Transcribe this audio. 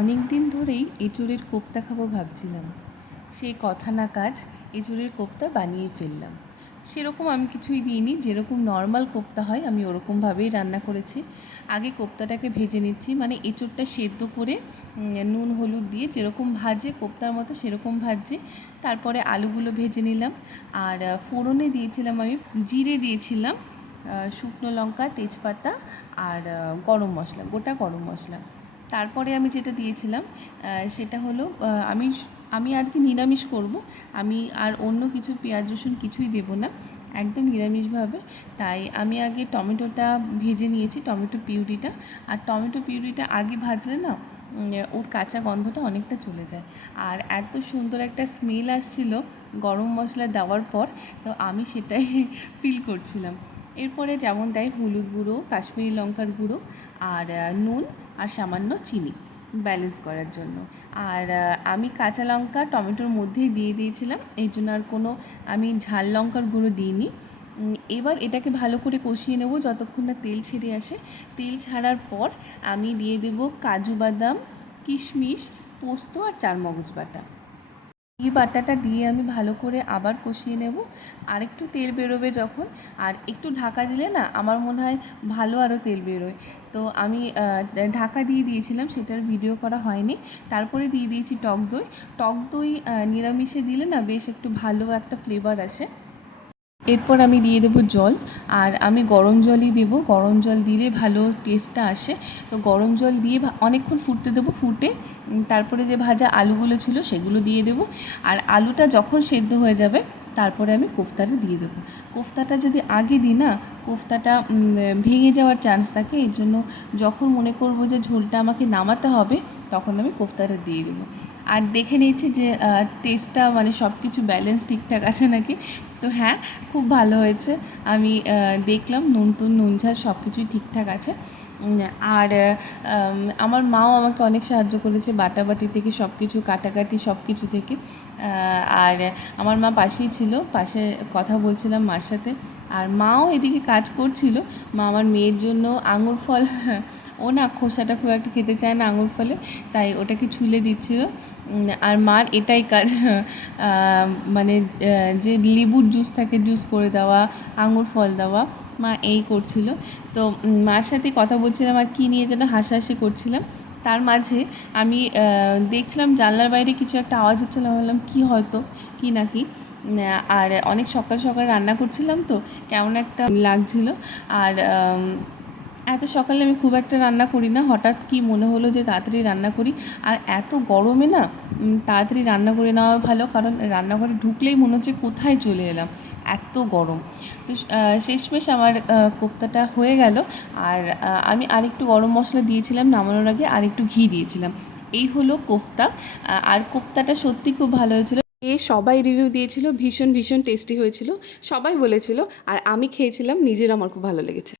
অনেক দিন ধরেই এঁচোড়ের কোপ্তা খাবো ভাবছিলাম। সেই কথা না কাজ এঁচোড়ের কোপ্তা বানিয়ে ফেললাম। সেরকম আমি কিছুই দিইনি, যেরকম নর্মাল কোপ্তা হয় আমি ওরকমভাবেই রান্না করেছি। আগে কোপ্তাটাকে ভেজে নিচ্ছি, মানে এঁচোড়টা সেদ্ধ করে নুন হলুদ দিয়ে যেরকম ভাজে কোপ্তার মতো সেরকম ভাজছি। তারপরে আলুগুলো ভেজে নিলাম। আর ফোড়নে দিয়েছিলাম আমি জিরে দিয়েছিলাম, শুকনো লঙ্কা, তেজপাতা আর গরম মশলা, গোটা গরম মশলা। তারপরে আমি যেটা দিয়েছিলাম সেটা হলো আমি আমি আজকে নিরামিষ করব। আমি আর অন্য কিছু পেঁয়াজ রসুন কিছুই দেব না, একদম নিরামিষভাবে। তাই আমি আগে টমেটোটা ভেজে নিয়েছি, টমেটো পিউরিটা। আর টমেটো পিউরিটা আগে ভাজলে না ওর কাঁচা গন্ধটা অনেকটা চলে যায়। আর এত সুন্দর একটা স্মেল আসছিল গরম মশলা দেওয়ার পর, তো আমি সেটাই ফিল করছিলাম। এরপরে যেমন দেয় হলুদ গুঁড়ো, কাশ্মীরি লঙ্কার গুঁড়ো আর নুন আর সামান্য চিনি ব্যালেন্স করার জন্য। আর আমি কাঁচা লঙ্কা টমেটোর মধ্যেই দিয়ে দিয়েছিলাম, এই জন্য আর কোনো আমি ঝাল লঙ্কার গুঁড়ো দিইনি। এবার এটাকে ভালো করে কষিয়ে নেব যতক্ষণ না তেল ছেড়ে আসে। তেল ছাড়ার পর আমি দিয়ে দেব কাজু বাদাম, কিশমিশ, পোস্ত আর চারমগজ বাটা। এই বাটাটা দিয়ে আমি ভালো করে আবার কষিয়ে নেব। আর একটু তেল বেরোবে যখন, আর একটু ঢাকা দিলে না আমার মনে হয় ভালো আরও তেল বেরোয়। তো আমি ঢাকা দিয়ে দিয়েছিলাম, সেটার ভিডিও করা হয়নি। তারপরে দিয়ে দিয়েছি টক দই। টক দই নিরামিষে দিলে না বেশ একটু ভালো একটা ফ্লেভার আসে। এরপর আমি দিয়ে দেবো জল, আর আমি গরম জলই দেবো, গরম জল দিলে ভালো টেস্টটা আসে। তো গরম জল দিয়ে অনেকক্ষণ ফুটতে দেবো, ফুটে তারপরে যে ভাজা আলুগুলো ছিল সেগুলো দিয়ে দেবো। আর আলুটা যখন সেদ্ধ হয়ে যাবে তারপরে আমি কোফতাটা দিয়ে দেবো। কোফতাটা যদি আগে দিই না, কোফতাটা ভেঙে যাওয়ার চান্স থাকে, এই জন্য যখন মনে করবো যে ঝোলটা আমাকে নামাতে হবে তখন আমি কোফতাটা দিয়ে দেবো। আর দেখে নিয়েছি যে টেস্টটা মানে সব কিছু ব্যালেন্স ঠিকঠাক আছে নাকি। তো হ্যাঁ, খুব ভালো হয়েছে। আমি দেখলাম নুন ঝাল সব কিছুই ঠিকঠাক আছে। আর আমার মাও আমাকে অনেক সাহায্য করেছে বাটাবাটি থেকে, সব কিছু কাটাকাটি সব কিছু থেকে। আর আমার মা পাশেই ছিল, পাশে কথা বলছিলাম মার সাথে। আর মাও এদিকে কাজ করছিল। মা আমার মেয়ের জন্য আঙুর ফল ও না খোসাটা খুব একটা খেতে চায় না আঙুর ফলে, তাই ওটাকে ছুলে দিচ্ছিল। আর মার এটাই কাজ, মানে যে লেবুর জুস থাকে জুস করে দেওয়া, আঙুর ফল দেওয়া, মা এই করছিল। তো মার সাথে কথা বলছিলাম আর কী নিয়ে যেন হাসাহাসি করছিলাম। তার মাঝে আমি দেখছিলাম জানলার বাইরে কিছু একটা আওয়াজ হচ্ছিল, ভাবলাম কী হয়তো কী নাকি। আর অনেক সকাল সকাল রান্না করছিলাম তো কেমন একটা লাগছিল। আর এত সকালে আমি খুব একটা রান্না করি না, হঠাৎ কি মনে হলো যে তাড়াতাড়ি রান্না করি। আর এত গরমে না তাড়াতাড়ি রান্না করে নেওয়া ভালো, কারণ রান্নাঘরে ঢুকলেই মনে হচ্ছে কোথায় চলে এলাম, এত গরম। তো শেষমেশ আমার কোপ্তাটা হয়ে গেল। আর আমি আরেকটু গরম মশলা দিয়েছিলাম নামানোর আগে, আর একটু ঘি দিয়েছিলাম। এই হলো কোপ্তা। আর কোপ্তাটা সত্যি খুব ভালো হয়েছিল। সবাই রিভিউ দিয়েছিল ভীষণ ভীষণ টেস্টি হয়েছিল, সবাই বলেছিল। আর আমি খেয়েছিলাম, নিজের আমার খুব ভালো লেগেছে।